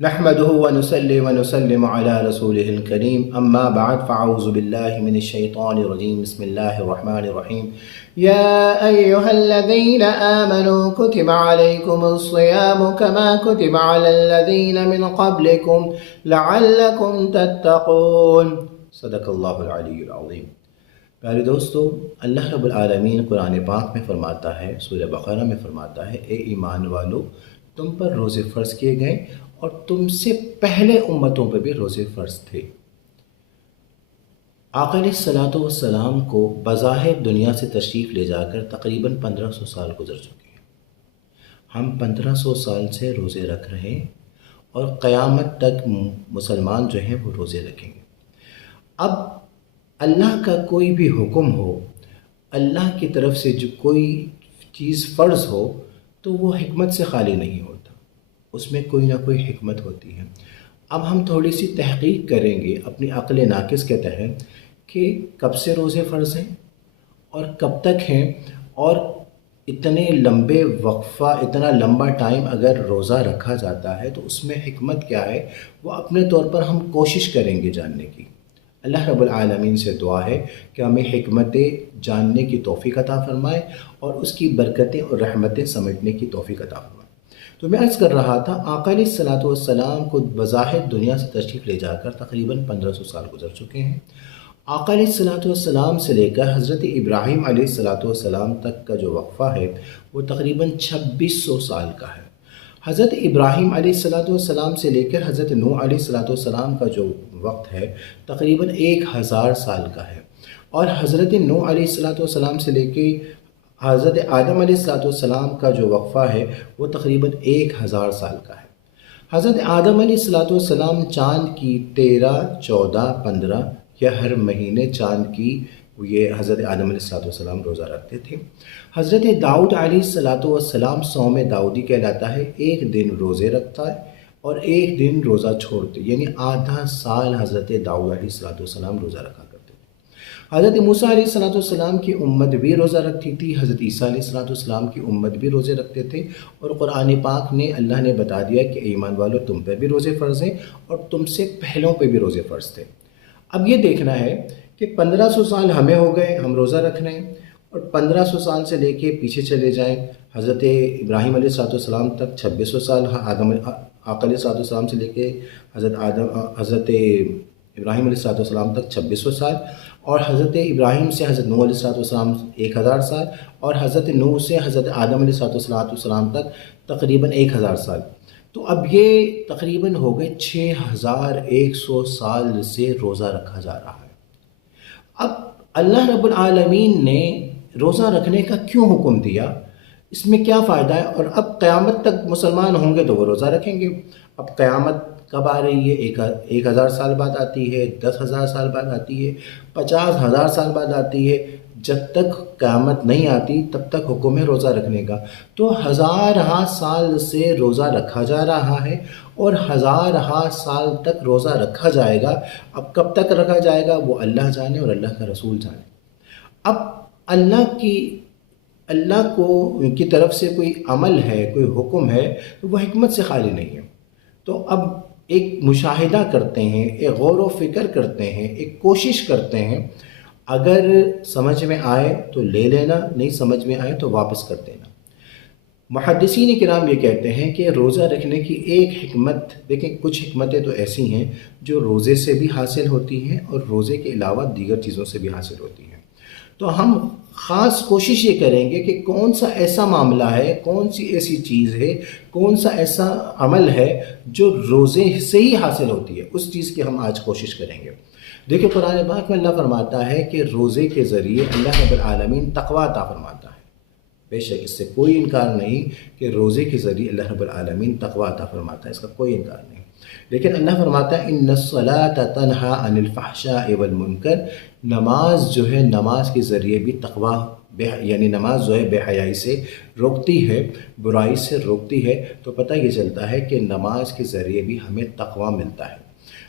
نحمده ونصلي ونسلم على رسوله الكريم أما بعد فأعوذ بالله من الشيطان الرجيم بسم الله الرحمن الرحيم يا أيها الذين آمنوا كتب عليكم الصيام كما كتب على الذين من قبلكم لعلكم تتقون صدق اللہ العلی العظیم۔ پیارے دوستو، اللہ رب العالمین قرآن پاک میں فرماتا ہے، سورہ بقرہ میں فرماتا ہے، اے ایمان والو، تم پر روزے فرض کیے گئے اور تم سے پہلے امتوں پہ بھی روزے فرض تھے۔ آقا علیہ الصلوۃ والسلام کو بظاہر دنیا سے تشریف لے جا کر تقریباً 1500 سال گزر چکے ہیں۔ ہم 1500 سال سے روزے رکھ رہے ہیں اور قیامت تک مسلمان جو ہیں وہ روزے رکھیں گے۔ اب اللہ کا کوئی بھی حکم ہو، اللہ کی طرف سے جو کوئی چیز فرض ہو تو وہ حکمت سے خالی نہیں ہوتا، اس میں کوئی نہ کوئی حکمت ہوتی ہے۔ اب ہم تھوڑی سی تحقیق کریں گے اپنی عقل ناقص کے تحت کہ کب سے روزے فرض ہیں اور کب تک ہیں، اور اتنے لمبے وقفہ، اتنا لمبا ٹائم اگر روزہ رکھا جاتا ہے تو اس میں حکمت کیا ہے، وہ اپنے طور پر ہم کوشش کریں گے جاننے کی۔ اللہ رب العالمین سے دعا ہے کہ ہمیں حکمتیں جاننے کی توفیق عطا فرمائے اور اس کی برکتیں اور رحمتیں سمجھنے کی توفیق عطا فرمائے۔ تو میں عرض کر رہا تھا، آقا علیہ الصلوۃ والسلام کو بظاہر دنیا سے تشریف لے جا کر تقریباً 1500 سال گزر چکے ہیں۔ آقا علیہ الصلوۃ والسلام سے لے کر حضرت ابراہیم علیہ الصلوۃ والسلام تک کا جو وقفہ ہے وہ تقریباً 2600 سال کا ہے۔ حضرت ابراہیم علیہ الصلوۃ والسلام سے لے کر حضرت نوح علیہ الصلوۃ والسلام کا جو وقت ہے تقریباً 1000 سال کا ہے، اور حضرت نوح علیہ الصلوۃ والسلام سے لے کے حضرت آدم علیہ الصلوۃ والسلام کا جو وقفہ ہے وہ تقریباً 1000 سال کا ہے۔ حضرت آدم علیہ الصلوۃ والسلام چاند کی 13، 14، 15 یا ہر مہینے چاند کی یہ حضرت آدم علیہ الصلوۃ والسلام روزہ رکھتے تھے۔ حضرت داؤد علیہ الصلوۃ والسلام صوم داؤدی کہلاتا ہے، ایک دن روزے رکھتا ہے اور ایک دن روزہ چھوڑتے، یعنی آدھا سال حضرت داؤد علیہ الصلوۃ والسلام روزہ رکھا کرتے تھے۔ حضرت موسیٰ علیہ الصلوۃ والسلام کی امت بھی روزہ رکھتی تھی، حضرت عیسیٰ علیہ الصلوۃ والسلام کی امت بھی روزے رکھتے تھے، اور قرآن پاک نے اللہ نے بتا دیا کہ ایمان والو تم پہ بھی روزے فرض ہیں اور تم سے پہلوں پہ بھی روزے فرض تھے۔ اب یہ دیکھنا ہے کہ 1500 سال ہمیں ہو گئے، ہم روزہ رکھ رہے ہیں، اور 1500 سال سے لے کے پیچھے چلے جائیں حضرت ابراہیم علیہ الصلوۃ والسلام تک 2600 سال، آقا علیہ الصلوۃ والسلام سے لے کے حضرت ابراہیم علیہ الصلوۃ والسلام تک 2600 سال، اور حضرت ابراہیم سے حضرت نوح علیہ الصلوۃ والسلام 1000 سال، اور حضرت نوح سے حضرت آدم علیہ الصلوۃ والسلام تک تقریباً 1000 سال۔ تو اب یہ تقریباً ہو گئے 6100 سال سے روزہ رکھا جا رہا ہے۔ اب اللہ رب العالمین نے روزہ رکھنے کا کیوں حکم دیا، اس میں کیا فائدہ ہے، اور اب قیامت تک مسلمان ہوں گے تو وہ روزہ رکھیں گے۔ اب قیامت کب آ رہی ہے؟ 1000 سال بعد آتی ہے، 10,000 سال بعد آتی ہے، 50,000 سال بعد آتی ہے۔ جب تک قیامت نہیں آتی تب تک حکم ہے روزہ رکھنے کا۔ تو 1000 سال سے روزہ رکھا جا رہا ہے، اور 1000 سال تک روزہ رکھا جائے گا۔ اب کب تک رکھا جائے گا وہ اللہ جانے اور اللہ کا رسول جانے۔ اب اللہ کو کی طرف سے کوئی عمل ہے، کوئی حکم ہے تو وہ حکمت سے خالی نہیں ہے۔ تو اب ایک مشاہدہ کرتے ہیں، ایک غور و فکر کرتے ہیں، ایک کوشش کرتے ہیں، اگر سمجھ میں آئے تو لے لینا، نہیں سمجھ میں آئے تو واپس کر دینا۔ محدثین کرام یہ کہتے ہیں کہ روزہ رکھنے کی ایک حکمت، دیکھیں کچھ حکمتیں تو ایسی ہیں جو روزے سے بھی حاصل ہوتی ہیں اور روزے کے علاوہ دیگر چیزوں سے بھی حاصل ہوتی ہیں۔ تو ہم خاص کوشش یہ کریں گے کہ کون سا ایسا معاملہ ہے، کون سی ایسی چیز ہے، کون سا ایسا عمل ہے جو روزے سے ہی حاصل ہوتی ہے، اس چیز کی ہم آج کوشش کریں گے۔ دیکھیں قرآن پاک میں اللہ فرماتا ہے کہ روزے کے ذریعے اللہ رب العالمین تقویٰ عطا فرماتا ہے۔ بے شک اس سے کوئی انکار نہیں کہ روزے کے ذریعے اللہ رب العالمین تقویٰ عطا فرماتا ہے، اس کا کوئی انکار نہیں۔ لیکن اللہ فرماتا ہے ان الصلاۃ تنہی عن الفحشاء والمنکر، نماز جو ہے، نماز کے ذریعے بھی تقویٰ، یعنی نماز جو ہے بے حیائی سے روکتی ہے، برائی سے روکتی ہے۔ تو پتہ یہ چلتا ہے کہ نماز کے ذریعے بھی ہمیں تقویٰ ملتا ہے۔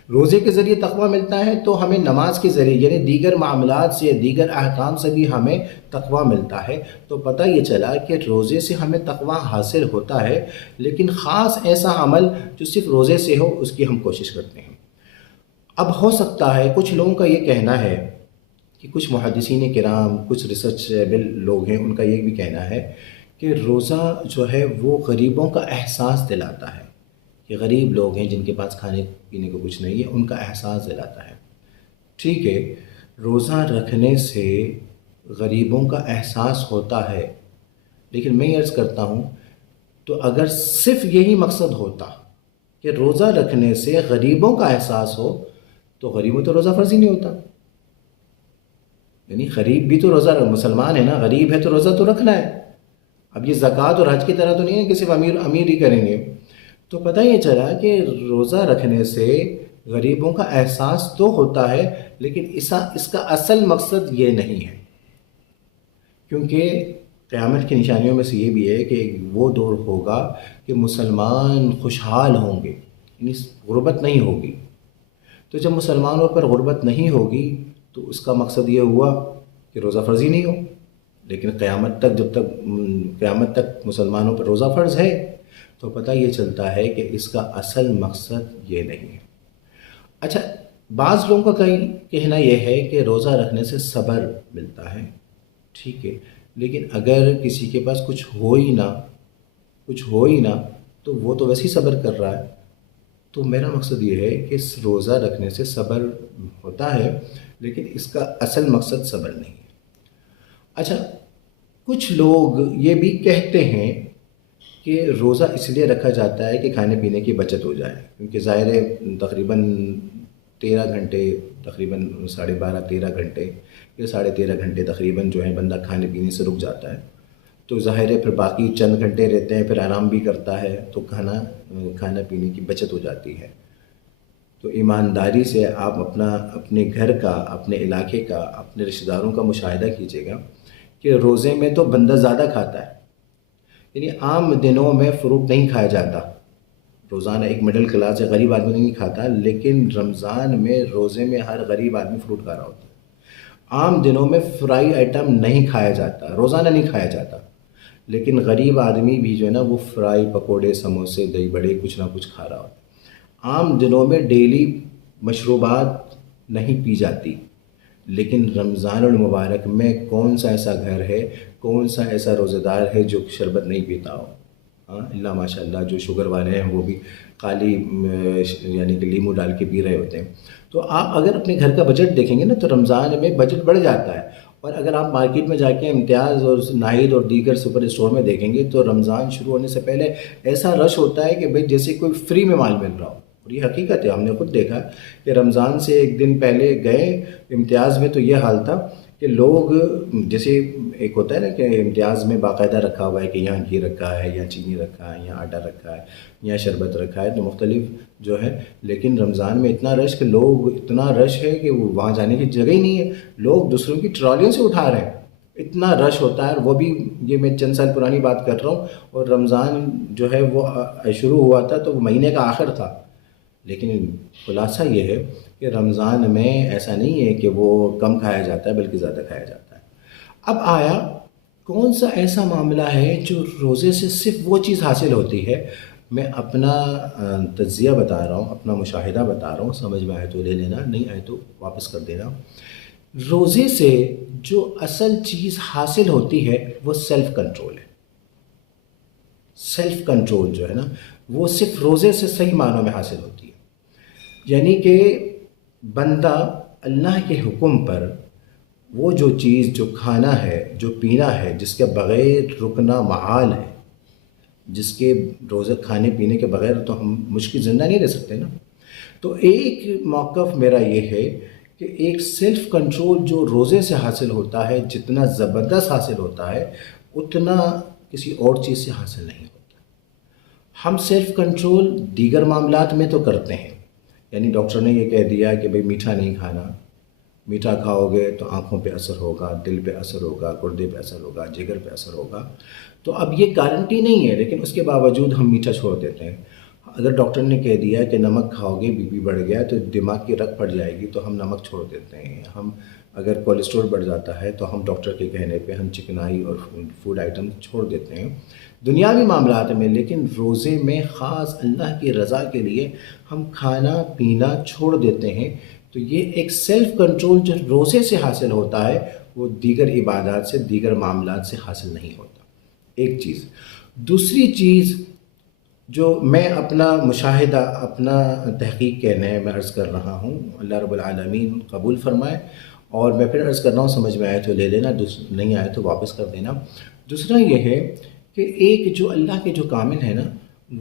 روزے کے ذریعے تقویٰ ملتا ہے تو ہمیں نماز کے ذریعے یعنی دیگر معاملات سے دیگر احکام سے بھی ہمیں تقویٰ ملتا ہے۔ تو پتہ یہ چلا کہ روزے سے ہمیں تقویٰ حاصل ہوتا ہے، لیکن خاص ایسا عمل جو صرف روزے سے ہو اس کی ہم کوشش کرتے ہیں۔ اب ہو سکتا ہے کچھ لوگوں کا یہ کہنا ہے کہ کچھ محدثین کرام، کچھ ریسرچیبل لوگ ہیں، ان کا یہ بھی کہنا ہے کہ روزہ جو ہے وہ غریبوں کا احساس دلاتا ہے، کہ غریب لوگ ہیں جن کے پاس کھانے پینے کو کچھ نہیں ہے، ان کا احساس دلاتا ہے۔ ٹھیک ہے، روزہ رکھنے سے غریبوں کا احساس ہوتا ہے، لیکن میں یہ عرض کرتا ہوں تو اگر صرف یہی مقصد ہوتا کہ روزہ رکھنے سے غریبوں کا احساس ہو تو غریبوں تو روزہ فرض ہی نہیں ہوتا۔ یعنی غریب بھی تو روزہ مسلمان ہے نا، غریب ہے تو روزہ تو رکھنا ہے۔ اب یہ زکوٰۃ اور حج کی طرح تو نہیں ہے کہ صرف امیر ہی کریں گے۔ تو پتہ یہ چلا کہ روزہ رکھنے سے غریبوں کا احساس تو ہوتا ہے، لیکن اس کا اصل مقصد یہ نہیں ہے، کیونکہ قیامت کی نشانیوں میں سے یہ بھی ہے کہ وہ دور ہوگا کہ مسلمان خوشحال ہوں گے، یعنی غربت نہیں ہوگی۔ تو جب مسلمانوں پر غربت نہیں ہوگی تو اس کا مقصد یہ ہوا کہ روزہ فرض ہی نہیں ہو، لیکن جب تک قیامت تک مسلمانوں پر روزہ فرض ہے تو پتہ یہ چلتا ہے کہ اس کا اصل مقصد یہ نہیں ہے۔ اچھا، بعض لوگوں کا کہنا یہ ہے کہ روزہ رکھنے سے صبر ملتا ہے، ٹھیک ہے، لیکن اگر کسی کے پاس کچھ ہو ہی نہ تو وہ تو ویسے ہی صبر کر رہا ہے۔ تو میرا مقصد یہ ہے کہ روزہ رکھنے سے صبر ہوتا ہے، لیکن اس کا اصل مقصد صبر نہیں ہے۔ اچھا، کچھ لوگ یہ بھی کہتے ہیں کہ روزہ اس لیے رکھا جاتا ہے کہ کھانے پینے کی بچت ہو جائے، کیونکہ ظاہر ہے تقریباً 13 گھنٹے، تقریباً 12.5 13 گھنٹے یا 13.5 گھنٹے تقریباً جو ہے بندہ کھانے پینے سے رک جاتا ہے، تو ظاہر ہے پھر باقی چند گھنٹے رہتے ہیں، پھر آرام بھی کرتا ہے، تو کھانا پینے کی بچت ہو جاتی ہے۔ تو ایمانداری سے آپ اپنے گھر کا، اپنے علاقے کا، اپنے رشتہ داروں کا مشاہدہ کیجیے گا کہ روزے میں تو بندہ زیادہ کھاتا ہے، یعنی عام دنوں میں فروٹ نہیں کھایا جاتا، روزانہ ایک مڈل کلاس یا غریب آدمی نہیں کھاتا، لیکن رمضان میں روزے میں ہر غریب آدمی فروٹ کھا رہا ہوتا ہے۔ عام دنوں میں فرائی آئٹم نہیں کھایا جاتا، روزانہ نہیں کھایا جاتا، لیکن غریب آدمی بھی جو ہے نا وہ فرائی، پکوڑے، سموسے، دہی بڑے کچھ نہ کچھ کھا رہا ہوتا ہے۔ عام دنوں میں ڈیلی مشروبات نہیں پی جاتی، لیکن رمضان المبارک میں کون سا ایسا گھر ہے، کون سا ایسا روزہ دار ہے جو شربت نہیں پیتا ہو؟ اللہ ماشاء اللہ، جو شوگر والے ہیں وہ بھی خالی یعنی کہ لیمو ڈال کے پی رہے ہوتے ہیں۔ تو آپ اگر اپنے گھر کا بجٹ دیکھیں گے نا تو رمضان میں بجٹ بڑھ جاتا ہے، اور اگر آپ مارکیٹ میں جا کے امتیاز اور ناہید اور دیگر سپر اسٹور میں دیکھیں گے تو رمضان شروع ہونے سے پہلے ایسا رش ہوتا ہے کہ بھئی جیسے کوئی فری میں مال مل رہا ہو، اور یہ حقیقت ہے، ہم نے خود دیکھا کہ رمضان سے ایک دن پہلے گئے امتیاز میں تو یہ حال تھا کہ لوگ، جیسے ایک ہوتا ہے نا کہ امتیاز میں باقاعدہ رکھا ہوا ہے کہ یہاں گھی رکھا ہے، یا چینی رکھا ہے، یا آٹا رکھا ہے، یا شربت رکھا ہے، تو مختلف جو ہے، لیکن رمضان میں اتنا رش ہے کہ وہ وہاں جانے کی جگہ ہی نہیں ہے، لوگ دوسروں کی ٹرالیوں سے اٹھا رہے ہیں، اتنا رش ہوتا ہے۔ وہ بھی یہ میں چند سال پرانی بات کر رہا ہوں، اور رمضان جو ہے وہ شروع ہوا تھا تو وہ مہینے کا آخر تھا، لیکن خلاصہ یہ ہے کہ رمضان میں ایسا نہیں ہے کہ وہ کم کھایا جاتا ہے، بلکہ زیادہ کھایا جاتا ہے۔ اب آیا کون سا ایسا معاملہ ہے جو روزے سے صرف وہ چیز حاصل ہوتی ہے؟ میں اپنا تجزیہ بتا رہا ہوں، اپنا مشاہدہ بتا رہا ہوں، سمجھ میں آئے تو لے لینا، نہیں آئے تو واپس کر دینا۔ روزے سے جو اصل چیز حاصل ہوتی ہے وہ سیلف کنٹرول ہے۔ سیلف کنٹرول جو ہے نا وہ صرف روزے سے صحیح معنوں میں حاصل ہوتی ہے، یعنی کہ بندہ اللہ کے حکم پر وہ جو چیز، جو کھانا ہے، جو پینا ہے، جس کے بغیر رکنا محال ہے، جس کے روزہ کھانے پینے کے بغیر تو ہم مشکل زندہ نہیں رہ سکتے نا، تو ایک موقف میرا یہ ہے کہ ایک سیلف کنٹرول جو روزے سے حاصل ہوتا ہے، جتنا زبردست حاصل ہوتا ہے اتنا کسی اور چیز سے حاصل نہیں ہوتا۔ ہم سیلف کنٹرول دیگر معاملات میں تو کرتے ہیں، یعنی ڈاکٹر نے یہ کہہ دیا کہ بھئی میٹھا نہیں کھانا، میٹھا کھاؤ گے تو آنکھوں پہ اثر ہوگا، دل پہ اثر ہوگا، گردے پہ اثر ہوگا، جگر پہ اثر ہوگا، تو اب یہ گارنٹی نہیں ہے، لیکن اس کے باوجود ہم میٹھا چھوڑ دیتے ہیں۔ اگر ڈاکٹر نے کہہ دیا کہ نمک کھاؤ گے بی پی بڑھ گیا تو دماغ کی رگ پڑ جائے گی تو ہم نمک چھوڑ دیتے ہیں. ہم اگر کولیسٹرول بڑھ جاتا ہے تو ہم ڈاکٹر کے کہنے پہ ہم چکنائی اور فوڈ آئٹم چھوڑ دیتے ہیں. دنیاوی معاملات میں لیکن روزے میں خاص اللہ کی رضا کے لیے ہم کھانا پینا چھوڑ دیتے ہیں. تو یہ ایک سیلف کنٹرول جو روزے سے حاصل ہوتا ہے وہ دیگر عبادات سے دیگر معاملات سے حاصل نہیں ہوتا. ایک چیز. دوسری چیز جو میں اپنا مشاہدہ اپنا تحقیق کہنے میں عرض کر رہا ہوں، اللہ رب العالمین قبول فرمائے، اور میں پھر عرض کر رہا ہوں سمجھ میں آئے تو لے لینا، نہیں آئے تو واپس کر دینا. دوسرا یہ ہے کہ ایک جو اللہ کے جو کامل ہیں نا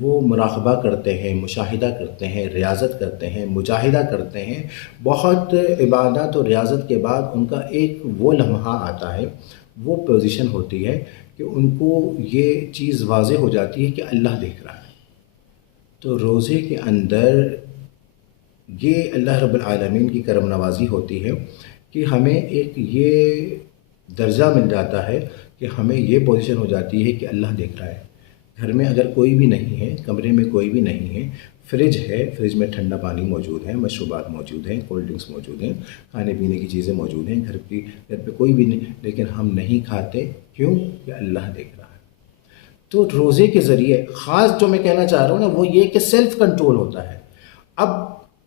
وہ مراقبہ کرتے ہیں، مشاہدہ کرتے ہیں، ریاضت کرتے ہیں، مجاہدہ کرتے ہیں. بہت عبادت اور ریاضت کے بعد ان کا ایک وہ لمحہ آتا ہے، وہ پوزیشن ہوتی ہے کہ ان کو یہ چیز واضح ہو جاتی ہے کہ اللہ دیکھ رہا ہے. تو روزے کے اندر یہ اللہ رب العالمین کی کرم نوازی ہوتی ہے کہ ہمیں ایک یہ درجہ مل جاتا ہے کہ ہمیں یہ پوزیشن ہو جاتی ہے کہ اللہ دیکھ رہا ہے. گھر میں اگر کوئی بھی نہیں ہے، کمرے میں کوئی بھی نہیں ہے، فریج ہے، فریج میں ٹھنڈا پانی موجود ہے، مشروبات موجود ہیں، کولڈ ڈرنکس موجود ہیں، کھانے پینے کی چیزیں موجود ہیں، گھر پہ کوئی بھی نہیں، لیکن ہم نہیں کھاتے. کیوں؟ کہ اللہ دیکھ رہا ہے. تو روزے کے ذریعے خاص جو میں کہنا چاہ رہا ہوں نا وہ یہ کہ سیلف کنٹرول ہوتا ہے. اب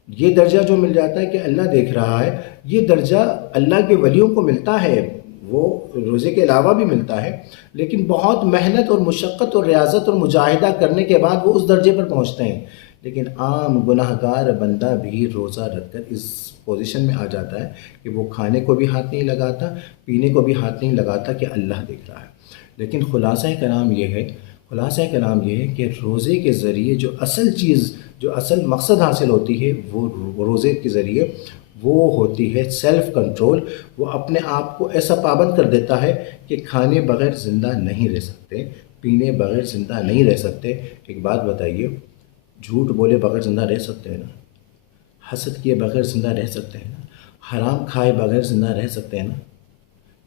یہ درجہ جو مل جاتا ہے کہ اللہ دیکھ رہا ہے، یہ درجہ اللہ کے ولیوں کو ملتا ہے، وہ روزے کے علاوہ بھی ملتا ہے، لیکن بہت محنت اور مشقت اور ریاضت اور مجاہدہ کرنے کے بعد وہ اس درجے پر پہنچتے ہیں. لیکن عام گناہ گار بندہ بھی روزہ رکھ کر اس پوزیشن میں آ جاتا ہے کہ وہ کھانے کو بھی ہاتھ نہیں لگاتا، پینے کو بھی ہاتھ نہیں لگاتا کہ اللہ دیکھ رہا ہے. لیکن خلاصہ کلام یہ ہے کہ روزے کے ذریعے جو اصل چیز، جو اصل مقصد حاصل ہوتی ہے وہ روزے کے ذریعے وہ ہوتی ہے سیلف کنٹرول. وہ اپنے آپ کو ایسا پابند کر دیتا ہے کہ کھانے بغیر زندہ نہیں رہ سکتے، پینے بغیر زندہ نہیں رہ سکتے. ایک بات بتائیے، جھوٹ بولے بغیر زندہ رہ سکتے ہیں نا؟ حسد کیے بغیر زندہ رہ سکتے ہیں نا؟ حرام کھائے بغیر زندہ رہ سکتے ہیں نا؟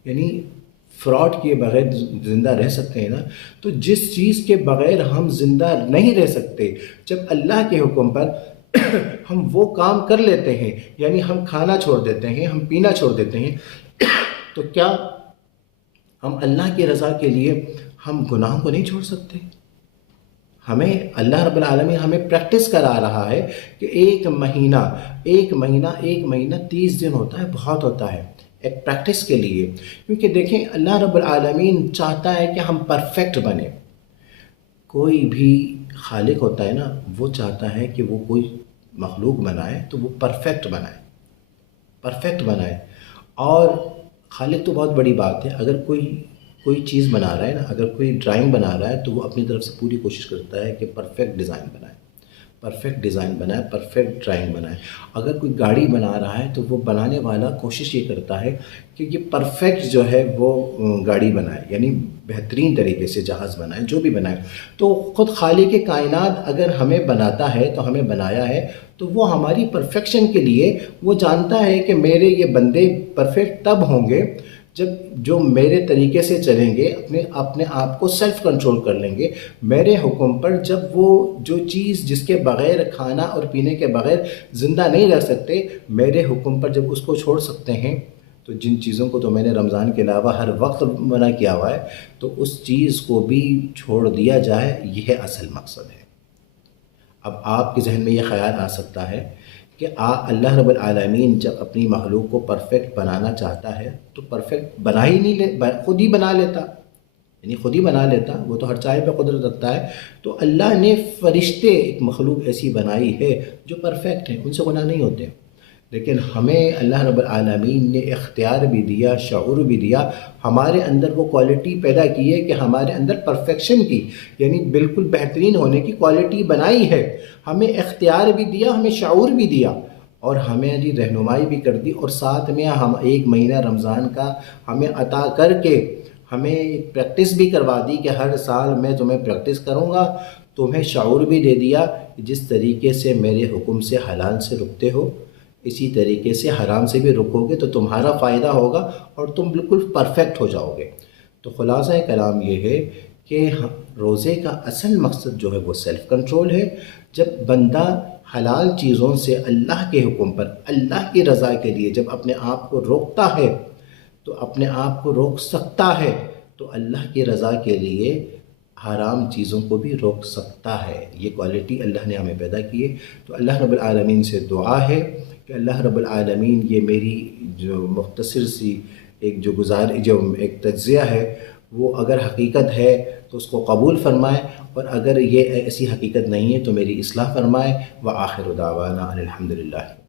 یعنی فراڈ کیے بغیر زندہ رہ سکتے ہیں نا؟ تو جس چیز کے بغیر ہم زندہ نہیں رہ سکتے، جب اللہ کے حکم پر ہم وہ کام کر لیتے ہیں، یعنی ہم کھانا چھوڑ دیتے ہیں، ہم پینا چھوڑ دیتے ہیں، تو کیا ہم اللہ کی رضا کے لیے ہم گناہوں کو نہیں چھوڑ سکتے؟ ہمیں اللہ رب العالمین ہمیں پریکٹس کرا رہا ہے کہ ایک مہینہ 30 دن ہوتا ہے، بہت ہوتا ہے ایک پریکٹس کے لیے. کیونکہ دیکھیں اللہ رب العالمین چاہتا ہے کہ ہم پرفیکٹ بنیں. کوئی بھی خالق ہوتا ہے نا، وہ چاہتا ہے کہ وہ کوئی مخلوق بنائے تو وہ پرفیکٹ بنائے. اور خالق تو بہت بڑی بات ہے. اگر کوئی چیز بنا رہا ہے نا، اگر کوئی ڈرائنگ بنا رہا ہے تو وہ اپنی طرف سے پوری کوشش کرتا ہے کہ پرفیکٹ ڈیزائن بنائے، پرفیکٹ ڈرائنگ بنائے. اگر کوئی گاڑی بنا رہا ہے تو وہ بنانے والا کوشش یہ کرتا ہے کہ یہ پرفیکٹ جو ہے وہ گاڑی بنائے، یعنی بہترین طریقے سے جہاز بنائے، جو بھی بنائے. تو خود خالق کائنات اگر ہمیں بناتا ہے تو ہمیں بنایا ہے تو وہ ہماری پرفیکشن کے لیے وہ جانتا ہے کہ میرے یہ بندے پرفیکٹ تب ہوں گے جب جو میرے طریقے سے چلیں گے، اپنے آپ کو سیلف کنٹرول کر لیں گے میرے حکم پر. جب وہ جو چیز جس کے بغیر کھانا اور پینے کے بغیر زندہ نہیں رہ سکتے، میرے حکم پر جب اس کو چھوڑ سکتے ہیں، تو جن چیزوں کو تو میں نے رمضان کے علاوہ ہر وقت منع کیا ہوا ہے، تو اس چیز کو بھی چھوڑ دیا جائے، یہ اصل مقصد ہے. اب آپ کے ذہن میں یہ خیال آ سکتا ہے کہ اللہ رب العالمین جب اپنی مخلوق کو پرفیکٹ بنانا چاہتا ہے تو پرفیکٹ خود ہی بنا لیتا. وہ تو ہر چاہے پہ قدرت رکھتا ہے. تو اللہ نے فرشتے ایک مخلوق ایسی بنائی ہے جو پرفیکٹ ہیں، ان سے گناہ نہیں ہوتے. لیکن ہمیں اللہ رب العالمین نے اختیار بھی دیا، شعور بھی دیا، ہمارے اندر وہ کوالٹی پیدا کی ہے کہ ہمارے اندر پرفیکشن کی، یعنی بالکل بہترین ہونے کی کوالٹی بنائی ہے. ہمیں اختیار بھی دیا، ہمیں شعور بھی دیا، اور ہمیں رہنمائی بھی کر دی، اور ساتھ میں ہم 1 مہینہ رمضان کا ہمیں عطا کر کے ہمیں پریکٹس بھی کروا دی کہ ہر سال میں تمہیں پریکٹس کروں گا. تمہیں شعور بھی دے دیا کہ جس طریقے سے میرے حکم سے حلال سے رکتے ہو، اسی طریقے سے حرام سے بھی رکو گے تو تمہارا فائدہ ہوگا اور تم بالکل پرفیکٹ ہو جاؤ گے. تو خلاصہ کلام یہ ہے کہ روزے کا اصل مقصد جو ہے وہ سیلف کنٹرول ہے. جب بندہ حلال چیزوں سے اللہ کے حکم پر اللہ کی رضا کے لیے جب اپنے آپ کو روکتا ہے تو اپنے آپ کو روک سکتا ہے، تو اللہ کی رضا کے لیے حرام چیزوں کو بھی روک سکتا ہے۔ یہ کوالٹی اللہ نے ہمیں پیدا کی ہے۔ تو اللہ رب العالمین سے دعا ہے کہ اللہ رب العالمین یہ میری جو مختصر سی جو ایک تجزیہ ہے وہ اگر حقیقت ہے تو اس کو قبول فرمائے، اور اگر یہ ایسی حقیقت نہیں ہے تو میری اصلاح فرمائے۔ وآخر دعوانا ان الحمد للہ۔